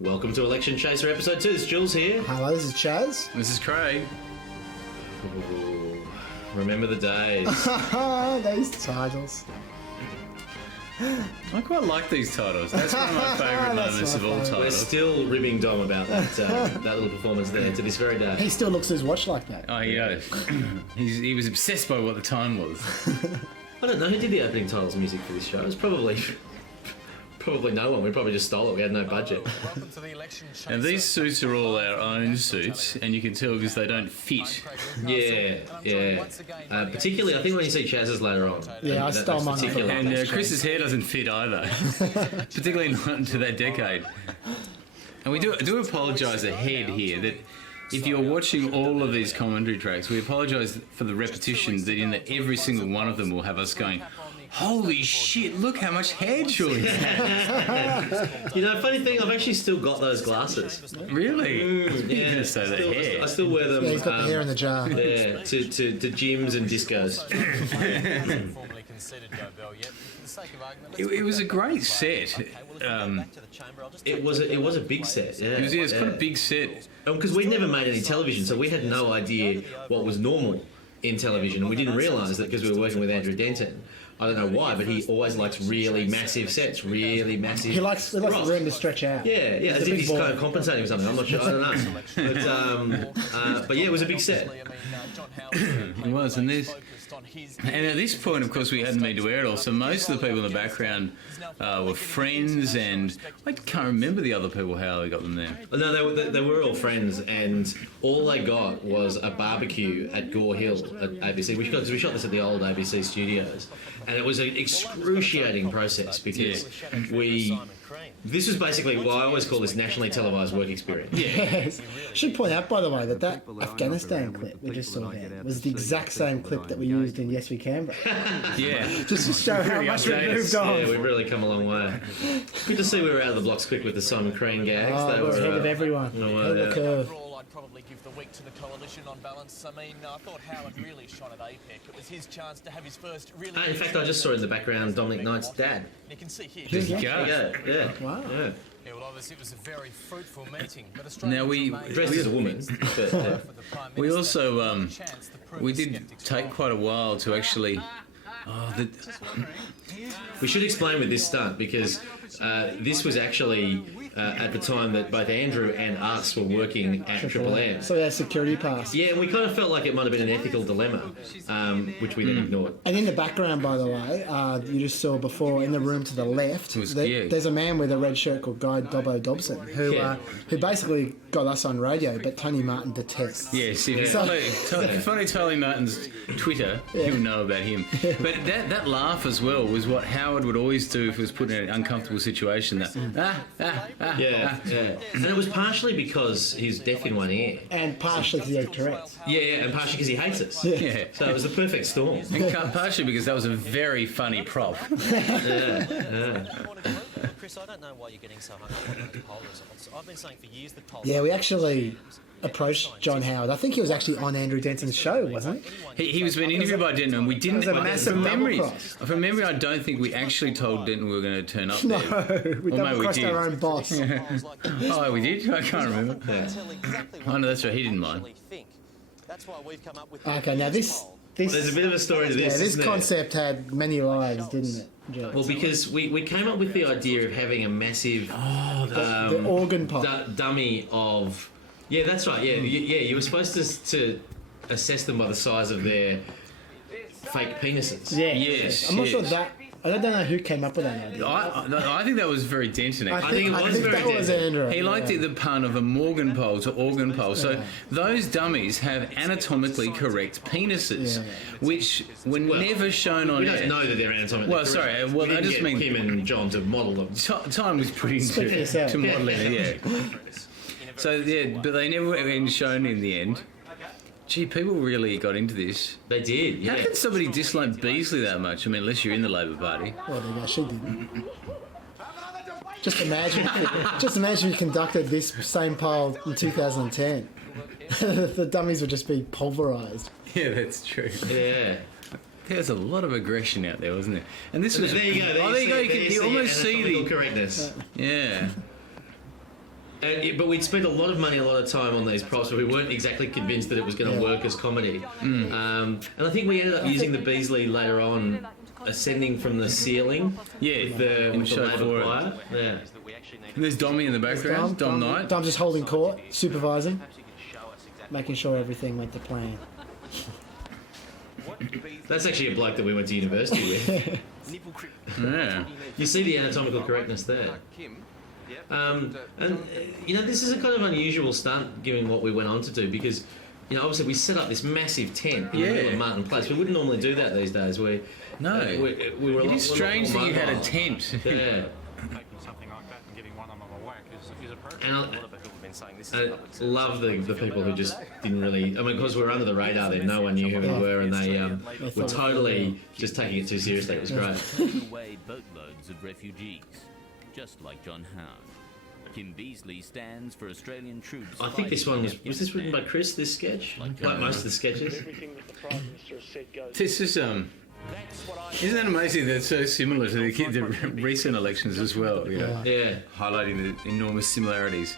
Welcome to Election Chaser episode 2. It's Jules here. Hello, this is Chaz. This is Craig. Ooh, remember the days. Those titles. I quite like these titles. That's one of my favourite moments of all We're titles. still ribbing Dom about that little performance there to this very day. He still looks at his watch like that. Oh, yeah. He was obsessed by what the time was. I don't know who did the opening titles music for this show. It was probably no one. We probably just stole it. We had no budget. And these suits are all our own suits, and you can tell because they don't fit. Yeah. Particularly, I think when you see Chaz's later on. Yeah, I stole mine. And Chris's hair doesn't fit either, particularly not into that decade. And I do apologise ahead here that if you're watching all of these commentary tracks, we apologise for the repetition that in that every single one of them will have us going, holy shit, look how much hair Julie's had. You know, funny thing, I've actually still got those glasses. Really? Yeah, So the hair. I still wear them. Yeah, he's got the hair in the jar. Yeah, to gyms and discos. It was a great set. It was a big set. Yeah, It was quite a big set. Because we'd never made any television, so we had no idea what was normal in television, and we didn't realise that because we were working with Andrew Denton. I don't know why, but he always likes really massive sets, really massive. He likes the room to stretch out. Yeah, as if he's kind of compensating for something. I'm not sure. I don't know. But yeah, it was a big set. It was, and at this point, of course, we hadn't been to air it all, so most of the people in the background were friends, and I can't remember the other people, how they got them there. No, they were all friends, and all they got was a barbecue at Gore Hill at ABC. Because we shot this at the old ABC studios, and it was an excruciating process because this was basically what I always call this nationally televised work experience. Yes. Should point out, by the way, that Afghanistan clip we just saw there was the exact same clip that we used in Yes We Can. Yeah. Just to show how much we moved on. Yeah, we've really come a long way. Good to see we were out of the blocks quick with the Simon Crean gags. They were ahead of everyone. Ahead of the curve. I'd probably give the week to the coalition on balance. I mean, I thought Howard really shone at APEC. It was his chance to have his first really... In fact, I just saw in the background Dominic Knight's dad. You can see here. There you go. Yeah. Wow. Yeah. Yeah, well, obviously it was a very fruitful meeting. But Now we Dressed as a woman. But, We also, we did take quite a while to actually... we should explain with this stunt because this was actually at the time that both Andrew and us were working at Triple M. So our security pass. Yeah, and we kind of felt like it might have been an ethical dilemma, which we then ignored. And in the background, by the way, you just saw before in the room to the left, there's a man with a red shirt called Guy Dobbo Dobson who basically got us on radio, but Tony Martin detests. Yes, if you follow Tony Martin's Twitter, you'll know about him. But that laugh as well was what Howard would always do if he was put in an uncomfortable situation. Yeah. And it was partially because he's deaf in one ear. And partially because he had Tourette's. Yeah, and partially because he hates us. Yeah. So it was the perfect storm. And partially because that was a very funny prop. Chris, I don't know why you're getting so hung up on the poll results. I've been saying for years the poll... Yeah, we actually approached John Howard. I think he was actually on Andrew Denton's show, wasn't he? He was being interviewed by Denton, and we didn't... It was a massive from memory, double cross. from memory, I don't think we actually told Denton we were going to turn up No, there. we double-crossed our own boss. Oh, we did? I can't remember. Oh, no, that's right, he didn't mind. That's why we've come up with... Okay, now this There's a bit of a story to this. this isn't concept had many lives, didn't it? Joe? Well, because we came up with the idea of having a massive the organ pop. dummy of... Yeah, that's right. Yeah, you were supposed to assess them by the size of their fake penises. Yeah. Yes, I'm not sure yes. that... I don't know who came up with that idea. I think that was very Denton, I think it was very that was Denton. Andrew. He liked the pun of a Morgan pole to organ pole. So those dummies have anatomically correct penises, which were never shown on We air. don't know that they're anatomically Well, correct. sorry, well, We I didn't just get mean- Kim and John to model them. Time was put Speak for into yourself. to modelling it, yeah. So, yeah, but they never been shown in the end. Gee, people really got into this. They did, yeah. How can somebody dislike Beasley that much? I mean, unless you're in the Labor Party. Well, there you go. She didn't. Just imagine we conducted this same poll in 2010. The dummies would just be pulverised. Yeah, that's true. Yeah. There's a lot of aggression out there, wasn't there? And this was... There you go. Oh, there you go. You can almost see anatomical the... correctness. Yeah. But we'd spent a lot of money, a lot of time on these props, but we weren't exactly convinced that it was going to work as comedy. And I think we ended up using the Beasley later on, ascending from the ceiling. Yeah, with the labour choir. Yeah. And there's Dommy in the background, Dom Knight. Dom's just holding court, supervising, making sure everything went to plan. That's actually a bloke that we went to university with. Yeah. You see the anatomical correctness there. And this is a kind of unusual stunt given what we went on to do, because obviously we set up this massive tent in the middle of Martin Place. We wouldn't normally do that these days. We were It is strange that you had a tent. Yeah. And I love the people who just didn't really... because we were under the radar then, no one knew who we were, and they were totally just taking it too seriously. It was great. Away boatloads of refugees, just like John Howard. Kim Beazley stands for Australian troops. I think this one was this written by Chris, this sketch? Like most of the sketches? This is isn't that amazing? That's so similar to the recent elections as well. Yeah. Highlighting the enormous similarities.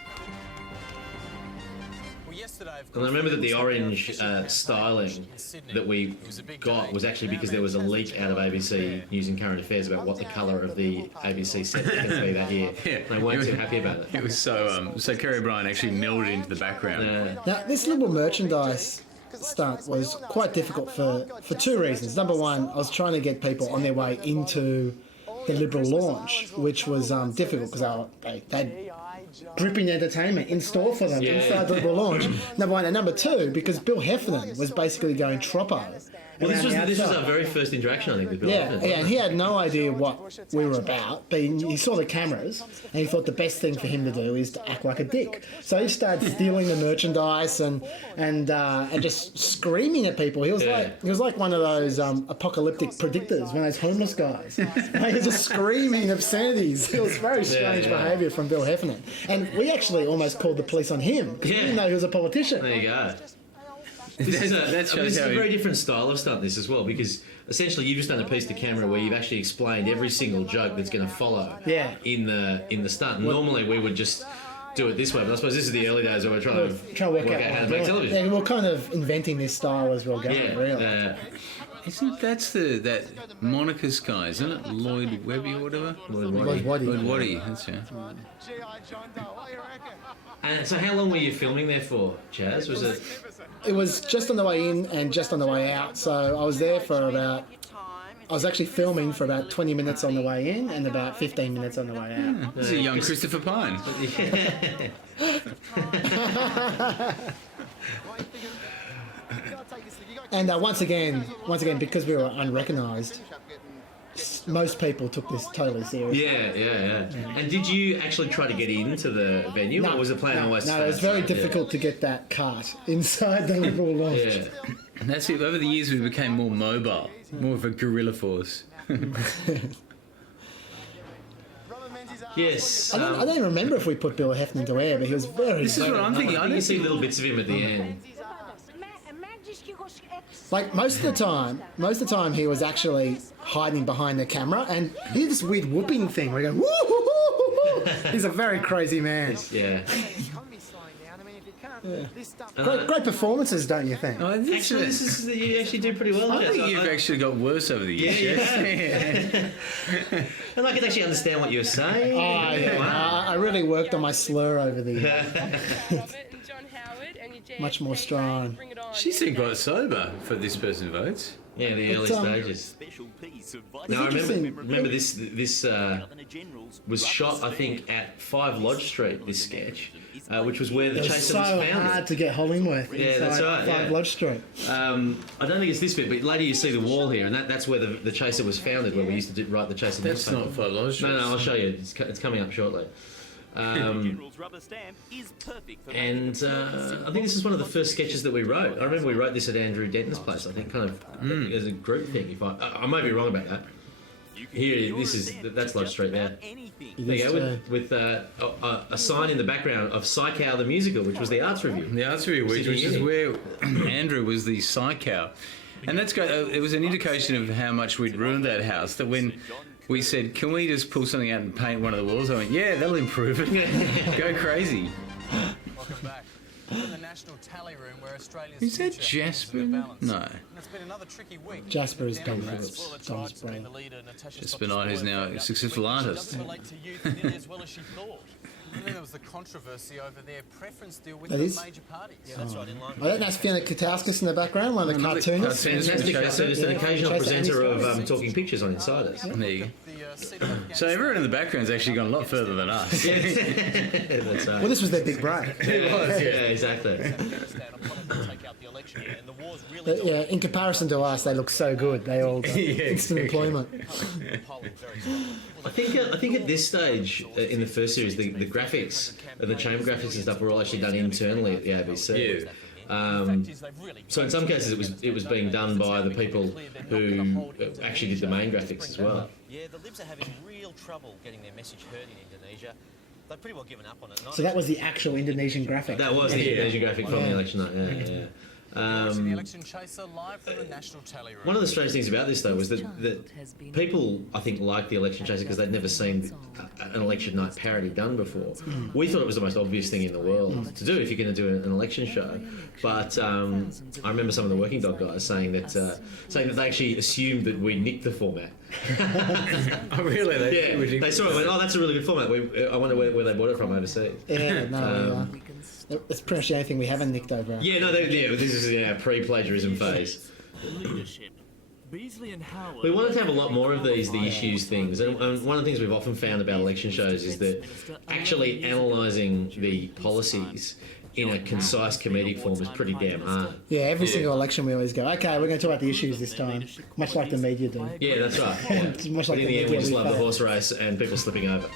And I remember that the orange styling that we got was actually because there was a leak out of ABC News and Current Affairs about what the colour of the ABC set was going to be that year. Yeah. They weren't too happy about it. It was so Kerry Bryan actually melded into the background. Now, this little merchandise stunt was quite difficult for two reasons. Number one, I was trying to get people on their way into the Liberal launch, which was difficult because they had gripping entertainment in store for them inside the Liberal launch. Number one. And number two, because Bill Heffernan was basically going troppo. Well, this was our very first interaction, I think, with Bill Heffernan. Yeah, and he had no idea what we were about, but he saw the cameras, and he thought the best thing for him to do is to act like a dick. So he started stealing the merchandise and just screaming at people. He was like one of those apocalyptic predictors, one of those homeless guys. He was just screaming obscenities. It was very strange behaviour from Bill Heffernan, and we actually almost called the police on him because we didn't know he was a politician. There you go. This is a very different style of stunt, this as well, because essentially you've just done a piece to camera where you've actually explained every single joke that's going to follow in the stunt. And normally we would just do it this way, but I suppose this is the early days where we're trying to work out how to make television. And we're kind of inventing this style as we're going, really. Isn't that Monica's guy, isn't it? Lloyd Webby or whatever? Lloyd Waddy, that's it. And so how long were you filming there for, Chaz? Was it... It was just on the way in and just on the way out. So I was there for I was actually filming for about 20 minutes on the way in and about 15 minutes on the way out. This is a young Christopher Pine. And once again, because we were unrecognised, most people took this totally seriously. Yeah. And did you actually try to get into the venue, or was the plan always? No, it was very difficult to get that cart inside the Liberal launch. Yeah. And that's it. Over the years, we became more mobile, more of a guerrilla force. Yes. I don't remember if we put Bill Heffernan to air, but he was very... This is what I'm thinking. I think you see little bits of him at the end. Like most of the time he was actually hiding behind the camera, and he did this weird whooping thing where he goes, woo hoo hoo hoo. He's a very crazy man. Yeah. Great performances, don't you think? Oh, Actually, you actually do pretty well. I think you've actually got worse over the years. Yeah. And I could actually understand what you were saying. Oh, yeah. I really worked on my slur over the years. Much more strong. She seemed quite sober for this person votes. Yeah, the early stages. Now I remember this was shot, I think, at 5 Lodge Street. This sketch, which was where the chaser was found. It's so hard to get Hollingworth inside 5 Lodge Street. I don't think it's this bit, but later you see the wall here, and that's where the chaser was founded, where we used to write the chaser. That's not 5 Lodge Street. No, I'll show you. It's coming up shortly. And I think this is one of the first sketches that we wrote. I remember we wrote this at Andrew Denton's place. I think kind of as a group thing. If I might be wrong about that. Here, that's Lodge Street there. There you go, with a sign in the background of Psych Hour the Musical, which was the arts review. The arts review, which is where Andrew was the Psych Hour. And that's great. It was an indication of how much we'd ruined that house, that when we said, can we just pull something out and paint one of the walls? I went, yeah, that'll improve it. Go crazy. Welcome back. We're in the national tally room where Australia's Is that future hangs Jasper? in the balance. No. And it's been another tricky week. Jasper is gone Democrats for spoiled its the Tom's tribes between brain. the leader, Natasha Jasper Knight, who's now a successful artist. Doesn't relate to youth nearly as well as she thought. And then there was the controversy over their preference deal with That the is? major parties. Yeah, that's right. In line I don't know, that's Fiona Katauskas in the background, one of the cartoonists. Fantastic cartoonist and occasional Chaser presenter Andy of Scott. Talking Pictures on Insiders. There you go. The seat of So everyone in the background's actually gone a lot further than us. That's right. Well, this was their big break. It was, yeah, exactly. Afghanistan on plotting to take out the election, and the war's really Yeah, in comparison to us, they look so good. They all got instant employment. polling very strong. I think at this stage in the first series, the graphics, the chamber graphics and stuff were all actually done internally at the ABC. So in some cases it was being done by the people who actually did the main graphics as well. Yeah, the Libs are having real trouble getting their message heard in Indonesia. They've pretty well given up on it. So that was the actual Indonesian graphic. That was the Indonesian graphic from the election night. Yeah. Watching the election chaser live from the national tally room. One of the strange things about this, though, was that people, I think, liked the election chaser because they'd never seen an election night parody done before. We thought it was the most obvious thing in the world to do if you're going to do an election show. But I remember some of the Working Dog guys saying that they actually assumed that we nicked the format. Oh, really? They saw it and went, oh, that's a really good format. I wonder where they bought it from overseas. Yeah, no, it's pretty much the only thing we haven't nicked over. Yeah, no, this is our pre-plagiarism phase. Leadership. Beasley and Howard. We wanted to have a lot more of the issues things, and one of the things we've often found about election shows is that actually analysing the policies in a concise comedic form is pretty damn hard. Yeah, every single election we always go, okay, we're going to talk about the issues this time, much like the media do. Yeah, that's right. Yeah. It's much like But in the the end, we media just we love the follow. horse race and people slipping over.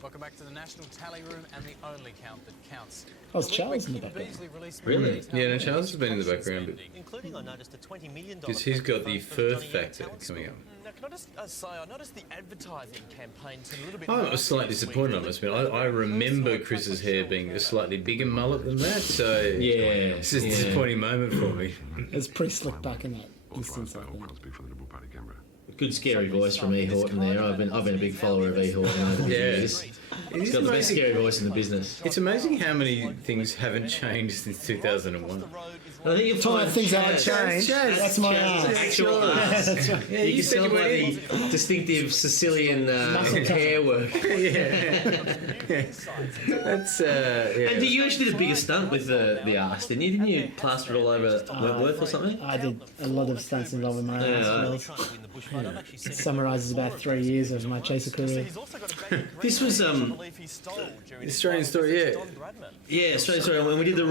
Welcome back to the national tally room and the only count that counts. Oh, it's Charles in the background. Really? Yeah, no, Charles has been in the background, but including I noticed a $20 million because he's got the Firth factor coming up. Now, can I just say, I noticed the advertising campaign seemed a little bit. I was slightly disappointed, I must admit. I remember Chris's hair being a slightly bigger mullet than that, so Yeah. it's a disappointing moment for me. It's pretty slick back in that instance, I think. Good scary voice from E. Horton there. I've been a big follower of E. Horton over the years. He's got the best scary voice in the business. It's amazing how many things haven't changed since 2001. I think you'll Talking about find things that haven't Chaz- changed, that's my Chaz's ass. actual ass. Yeah, You can said tell you by went the distinctive Sicilian Muscle hair work. That's yeah. And you actually did a bigger stunt with the arse, didn't you? Didn't you plaster it all over Wentworth or something? I did a lot of stunts involving my Yeah. own skills. It summarises about 3 years of my chaser career. This was Australian story, yeah. yeah, sorry. When we did the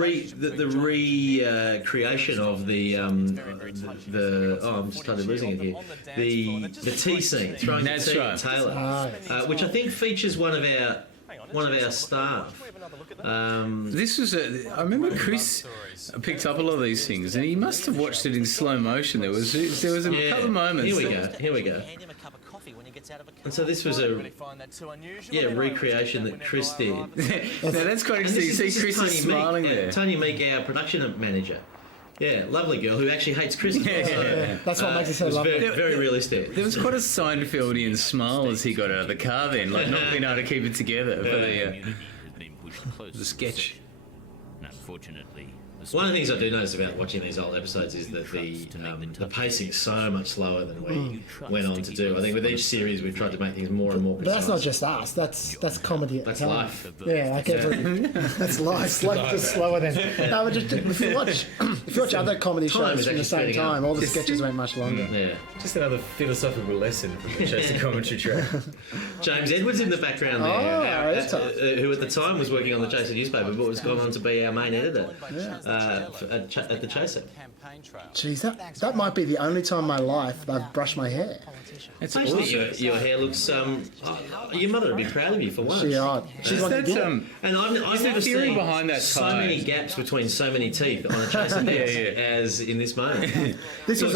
recreation of the oh, I'm just totally losing it here. The tea scene, throwing That's the tea right. at Taylor, Oh. which I think features one of our staff. This was I remember Chris picked up a lot of these things, and he must have watched it in slow motion. There was a couple of moments. Here we go. And so this was a recreation that Chris did. Now that's quite interesting. You see Chris is smiling there. Tony Meek, our production manager. Yeah, lovely girl who actually hates Chris. That's what makes it so was lovely. very realistic. There was quite a Seinfeldian smile as he got out of the car then, like not being able to keep it together for the sketch. Unfortunately, One of the things I do notice about watching these old episodes is that the pacing is so much slower than we went on to do. I think with each series we've tried to make things more and more But precise. that's not just us. That's comedy at That's the time. life. Yeah, like every, that's life. It's like just slower than. No, but just if you watch other comedy Time shows is from the actually same speeding up. time, all the sketches went much longer. Yeah. Just another philosophical lesson from the Chaser commentary track. James Edwards in the background there, Oh, that's tough. who at the time was working on the Chaser newspaper, but was gone on to be our main editor at the Chaser. Jeez, that might be the only time in my life that I've brushed my hair. That's Actually, awesome. your hair looks. Your mother would be proud of you for once. She's one that did it. And I've there never theory seen behind that so tie? many gaps between so many teeth on a Chaser desk as in this moment. This is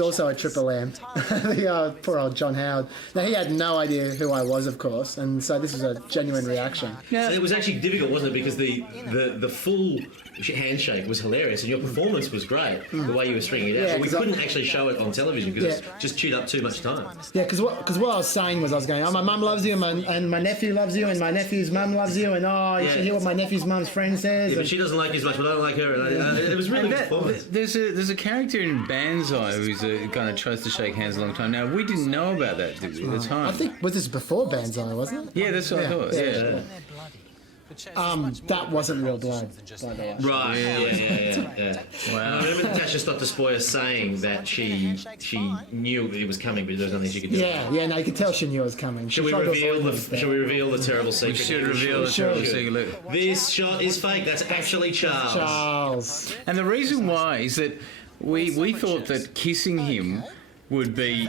also a Triple M. The poor old John Howard. Now he had no idea who I was, of course, and so this was a genuine reaction. So it was actually difficult, wasn't it? Because the full handshake was hilarious, and your performance was great. The way you were stringing it out, Yeah, but we 'cause couldn't actually show it on television because Yeah. it's just chewed up too much time. Yeah, because what I was saying was I was going, oh, my mum loves you, and my nephew loves you, and my nephew's mum loves you, and you should hear what my nephew's mum's friend says. Yeah, but and- she doesn't like you as much, but I don't like her. And, it was really good performance. There's a character in Banzai who's a kind of tries to shake hands a long time. Now we didn't know about that, did we, at the time? I think was this before Banzai, wasn't it? Yeah, that's what I thought. Yeah. That wasn't real blood, by the way. Right. Yeah. Wow. I remember Natasha Stotter-Spoyer saying that she knew it was coming, but there was nothing she could do. Yeah, no, you could tell she knew it was coming. Should we reveal the terrible secret? We should reveal the terrible secret. This shot is fake. That's actually Charles. Charles. And the reason why is that we thought that kissing him would be,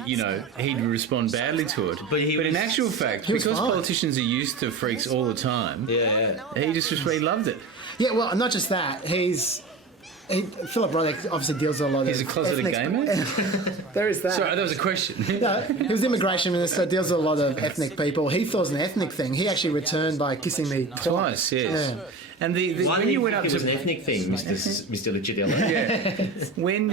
he'd respond badly to it. But in actual fact, was because fine. politicians are used to freaks all the time, Yeah. he loved it. Yeah, well, not just that. Philip Roddick obviously deals with a lot He's a of closeted ethnic- gay man? There is that. Sorry, that was a question. No, he was the immigration minister, deals with a lot of ethnic people. He thought it was an ethnic thing. He actually returned by kissing me Twice, yes. Yeah. And Why when do you went think up it was to an ethnic thing, Mr. Licciardello? yeah, when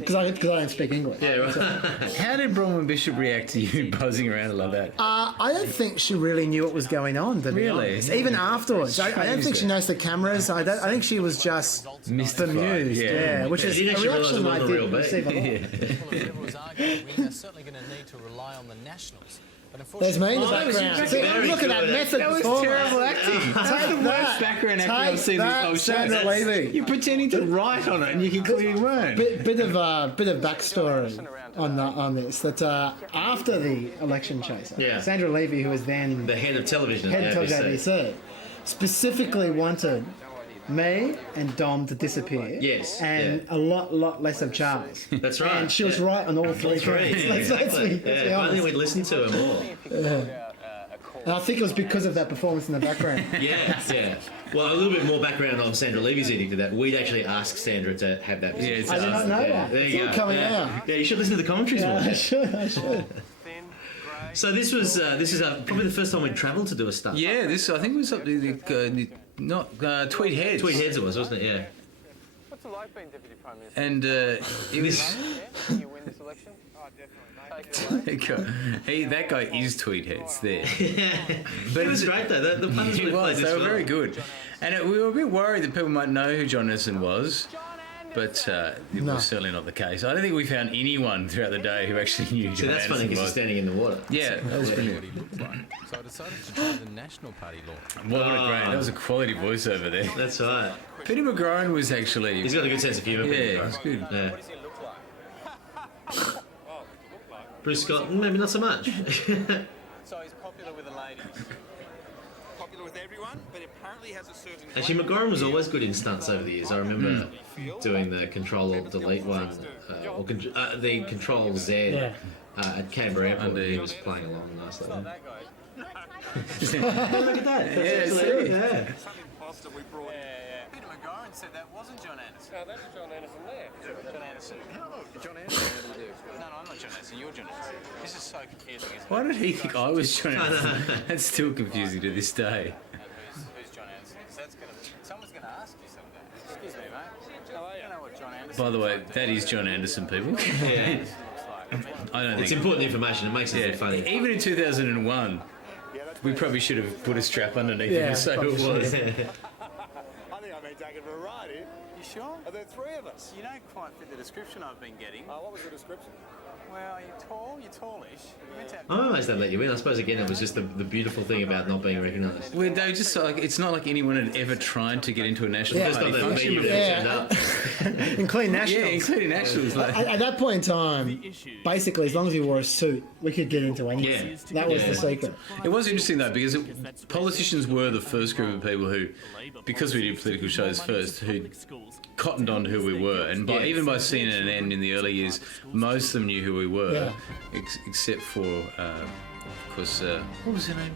Because I don't speak English. Yeah, right. how did Bronwyn Bishop react to you buzzing around like that? I don't think she really knew what was going on, to be Really? honest. Even afterwards. I don't think she noticed the cameras. I think she was just Mystified, bemused. yeah. Yeah, which Yeah, is she a didn't actually reaction realise I it wasn't a real did receive a lot. Well, if Liberals are going to win, they're certainly going to need to rely on the Nationals. But There's me in the that was background. very See, look at that good. method That was performance. terrible acting. That's the Take worst that. background acting Take I've seen in this that, whole show. Sandra Levy. You're pretending to write on it, and you clearly weren't. Bit of backstory on this. That after the election chaser, Yeah. Sandra Levy, who was then The head of television. head at of ABC. ABC, specifically wanted me and Dom to disappear. Yes, And a lot less of Charles. That's right. And she was yeah. right on all three counts. Let's Exactly. be Yeah. If only honest. we'd listened to her more. And I think it was because of that performance in the background. Yeah. Well, a little bit more background on Sandra Levy's edict to that. We'd actually asked Sandra to have that position. it's I did not know that. There It's you all go. coming yeah. out. Yeah, you should listen to the commentaries more. I should. So this is probably the first time we'd travelled to do a stunt. Yeah, this I think was up to Tweed Heads. Tweed Heads it was, wasn't it? Yeah. What's it like being Deputy Prime Minister? And it was. Can you win this election? Oh, definitely. Take it away. That guy is Tweed Heads there. But it was great though. The punters He really played was. this They were well. very good. And we were a bit worried that people might know who John Anderson was. But it No. was certainly not the case. I don't think we found anyone throughout the day who actually knew So John that's funny Anderson because he's was. standing in the water. Yeah, that was brilliant. So I decided to try the National Party law. What a great. That was a quality voiceover there. That's right. Peter McGrone was actually. He's got a good sense of humour. Yeah, it's good. Yeah. What does he look like? Bruce Scott, maybe not so much. So he's popular with the ladies. Popular with everyone, but apparently has a certain. Actually, McGorran was always good in stunts over the years. I remember doing the Control Alt Delete one, the Control Z Yeah. at Canberra Airport. Indeed. He was playing along nicely. That guy. Look at that. Yeah, Absolutely, see? yeah. Some imposter we brought. Peter McGorran said that wasn't John Anderson. No, that's John Anderson there. John Anderson. John Anderson, what do you do? No, I'm not John Anderson, you're John Anderson. This is so confusing, isn't it? Why did he think I was John Anderson? That's still confusing to this day. Who's John Anderson? 'Cause that's gonna, someone's going to ask you someday. Excuse me, mate. How are you? You know what John Anderson By the way, that is John Anderson, people. Yeah. looks like. I mean, I don't It's think. important information. It makes it Yeah, funny. even in 2001, we probably should have put a strap underneath Yeah, him to say who it probably was. I think I've been taken for a ride here. you sure? Are there three of us? You don't quite fit the description I've been getting. What was the description? Well, you're tall, you're tallish. You're meant to have... I always don't let you in. I suppose again it was just the beautiful thing about not being recognised. Well, they were just like, it's not like anyone had ever tried to get into a national Yeah. First party time that function venue before. turned up. Including Yeah, nationals. including nationals. Like, At that point in time, basically, as long as you wore a suit, we could get into anything. Yeah. That was Yeah. the secret. it was interesting though because politicians were the first group of people who, because we did political shows first, who cottoned on who we were, and by, Yeah. even by CNN in the early years, most of them knew who we were, Yeah. except for, of course, what was her name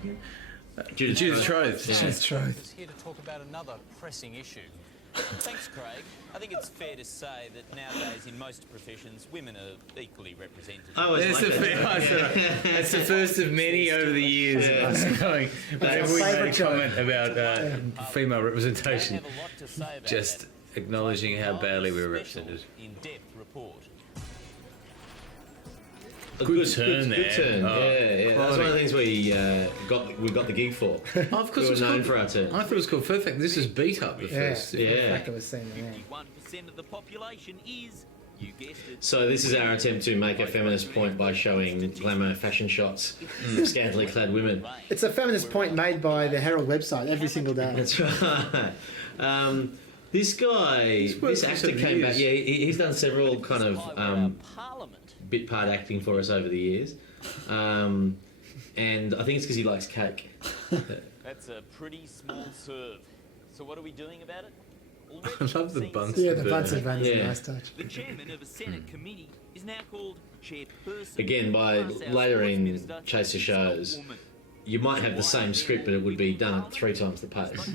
again? Judith Troth. That's true. Just here to talk about another pressing issue. Thanks, Craig. I think it's fair to say that nowadays in most professions, women are equally represented. I always That's like the, that. that's the first of many over the years. Yeah. Us going, whenever we favourite made a comment about female representation, They have a lot to say about just acknowledging how badly we were represented. In-depth report. A Good turn there. Good turn. Oh, yeah. That's one of the things we got the gig for. Oh, of course, we it were was known called, for our turn. I thought it was called Perfect. This is Beat Up, the first. Yeah. Fact, I was saying that. 51% of the population is, you guessed it, So this is our attempt to make a feminist point by showing glamour fashion shots of scantily clad women. It's a feminist point made by the Herald website every single day. That's right. This guy, this actor came back. Yeah, he's done several kind of Parliament. bit part acting for us over the years, and I think it's because he likes cake. That's a pretty small serve. So what are we doing about it? I love the buns. Yeah, the Bunsen Van is a Yeah. nice touch. the chairman of a Senate committee is now called chairperson. Again, by Plus, our later sports in minister Chaser is a shows, woman. you might have the same script, but it would be done at 3 times the pace.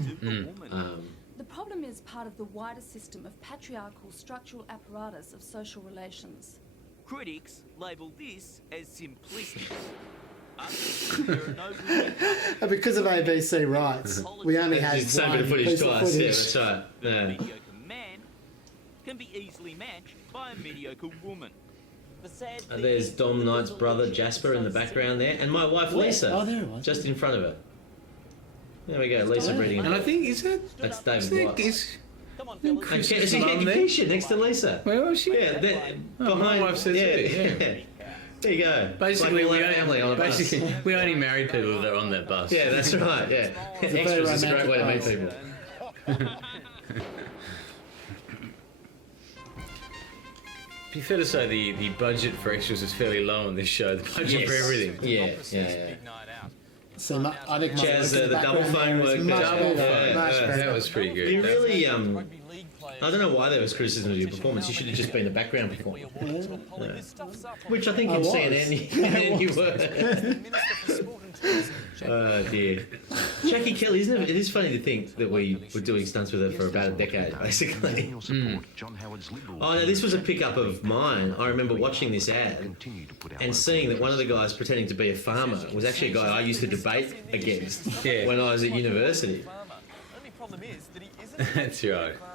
The problem is part of the wider system of patriarchal structural apparatus of social relations. Critics label this as simplistic. Others, there are no women. And because of ABC rights, we only had It's the same bit one of footage piece of twice. Yeah, footage. that's right. A Yeah. mediocre man can be easily matched by a mediocre woman. The sad And thing there's is Dom the Knight's brother resolution Jasper in the so background there, and my wife Where? Lisa. Oh, there it was. Just in front of her. There we go, Lisa breathing. And I think, is that... That's Is David that... Watts. Is, Come on, fellas. And Chris's Ke- mum there? Keisha next to Lisa. where was she? Yeah, there, Oh, my wife says it, yeah. There you go. Basically, like all we our family on only, a bus. basically, we only married people that are on that bus. Yeah, that's right. Yeah, very extras is a great way to meet romantic people. Be fair to say the budget for extras is fairly low on this show. The budget for everything. Yeah. Big night out. So I think my Chaz, work in the double background phone there is work much there. better, Yeah, much yeah, better. That was pretty good. You really, Rugby league players. I don't know why there was criticism of your performance. You should have just been a background performer. This stuff's up. Which I think I in was. CNN you were. Minister for Sport and Tourism, Jackie Oh dear. Jackie Kelly, isn't it? It is funny to think that we were doing stunts with her for about a decade, basically. Oh no, this was a pickup of mine. I remember watching this ad and seeing that one of the guys pretending to be a farmer was actually a guy I used to debate against Yeah. when I was at university. farmer. Only problem is that he isn't That's right. a farmer.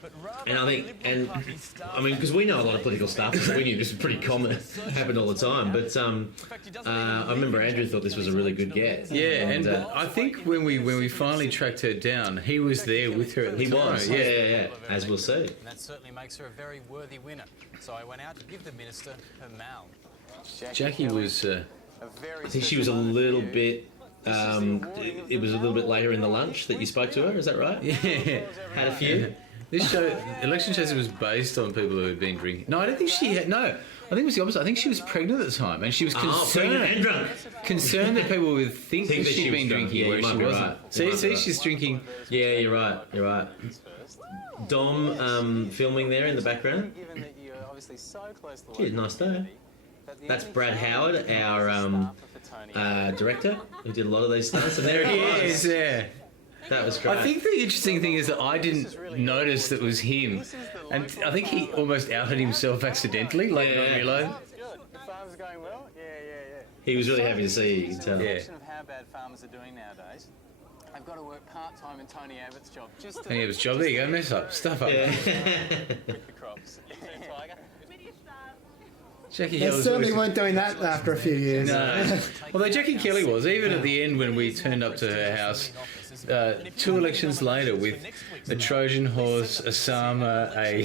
But rather And I think, Liberal and Party staff I mean, because we know a lot of political stuff, so we knew this was pretty common, happened all the time. But I remember Andrew thought this was a really good get. Yeah, and I think when we finally tracked her down, he was there with her at the He time. was, yeah, as we'll see. And that certainly makes her a very worthy winner. So I went out to give the minister her mallet. Jackie was. I think she was a little bit. It was a little bit later in the lunch that you spoke to her. Is that right? Yeah. Had a few. This show, Election Chaser, was based on people who had been drinking. No, I don't think she had. No, I think it was the opposite. I think she was pregnant at the time, and she was Oh, pregnant and concerned, drunk. concerned that people would think that that she she'd was been drunk. drinking, Yeah, you whereas might she be wasn't. right. You might See, be right. she's drinking. Yeah, you're right. You're right. Dom filming there in the background. Given that you're obviously so close to the Yeah, nice day. That's Brad Howard, our director, who did a lot of these stunts, and there he Yes, was. yeah. That was great. I think the interesting thing is that I didn't notice that it was him, and I think he almost outed himself accidentally, like not Yeah. realising. The farm's going well? Yeah. He was really happy to see you. You can tell. Yeah. Of how bad farmers are doing nowadays. I've got to work part-time in Tony Abbott's job just to And it was job. There you go, mess up, stuff up. Yeah. the crops. Jackie They Hill was certainly always- weren't doing that after a few years. No. Although Jackie Kelly was, even at the end when we turned up to her house, 2 elections later with a Trojan horse, a Sama, a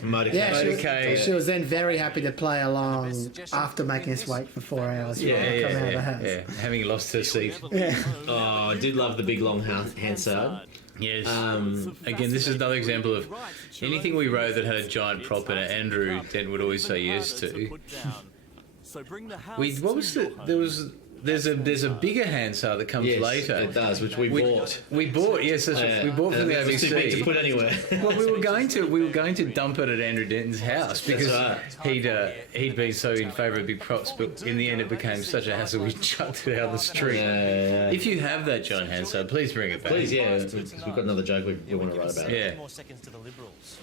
Motorcade. Yeah, motorcade. she was then very happy to play along after making us wait for 4 hours for her to come out of the house. yeah, having lost her seat. Yeah. Oh, I did love the big long Hansard. Yes. Um, Again, this is another example of anything we wrote that had a giant prop in it. Andrew Dent would always say yes to. What was the? There's a bigger Hansard that comes yes, later. it does, which we bought. We bought, yes, that's right. We bought from the It was too big to ABC. put anywhere. Well, we were going to dump it at Andrew Denton's house because he'd been so in favour of big props, but in the end it became such a hassle we chucked it out the street. Yeah. If you have that giant Hansard, please bring it back. Please, yeah, we've got another joke we want to write about. Yeah. More seconds to the Liberals.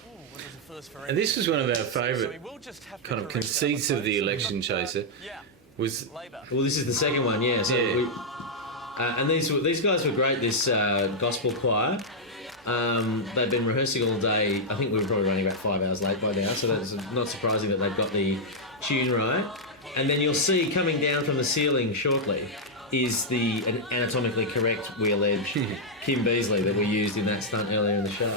And this was one of our favourite kind of conceits of the election chaser. Was Well, this is the second one, yeah. So Yeah. we, and these guys were great. This gospel choir, They've been rehearsing all day. I think we were probably running about 5 hours late by now, so that's not surprising that they've got the tune right. And then you'll see coming down from the ceiling shortly is an anatomically correct wheel edge Kim Beazley that we used in that stunt earlier in the show.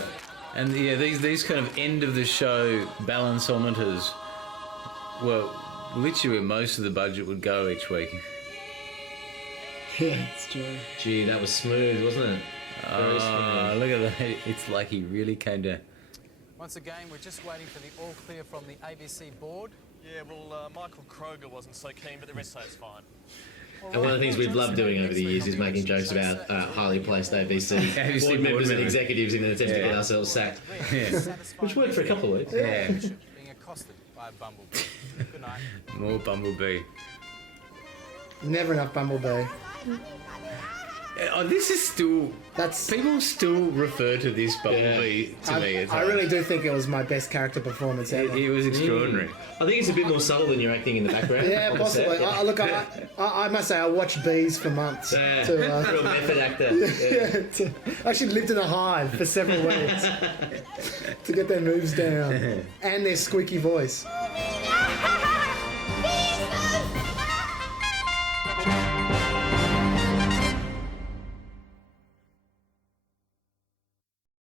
And yeah, these kind of end of the show balanceometers were literally where most of the budget would go each week. Yeah, it's true. Gee, that was smooth, wasn't it? Very smooth. Look at that. It's like he really came down. Once again, we're just waiting for the all clear from the ABC board. Yeah, well, Michael Kroger wasn't so keen, but the rest say it's fine. And one of the things we've loved doing over the years is making jokes about highly placed ABC board members and executives in an attempt to get ourselves sacked. Yeah. Which worked for a couple of weeks. Yeah. Being accosted by a bumblebee. Good night. More Bumblebee. Never enough Bumblebee. Oh, this is still... People still refer to this Bumblebee to me. I really do think it was my best character performance ever. It was extraordinary. I think it's a bit more subtle than your acting in the background. Yeah, possibly. I must say, I watched bees for months. Yeah, To, real method actor. I actually lived in a hive for several weeks to get their moves down and their squeaky voice.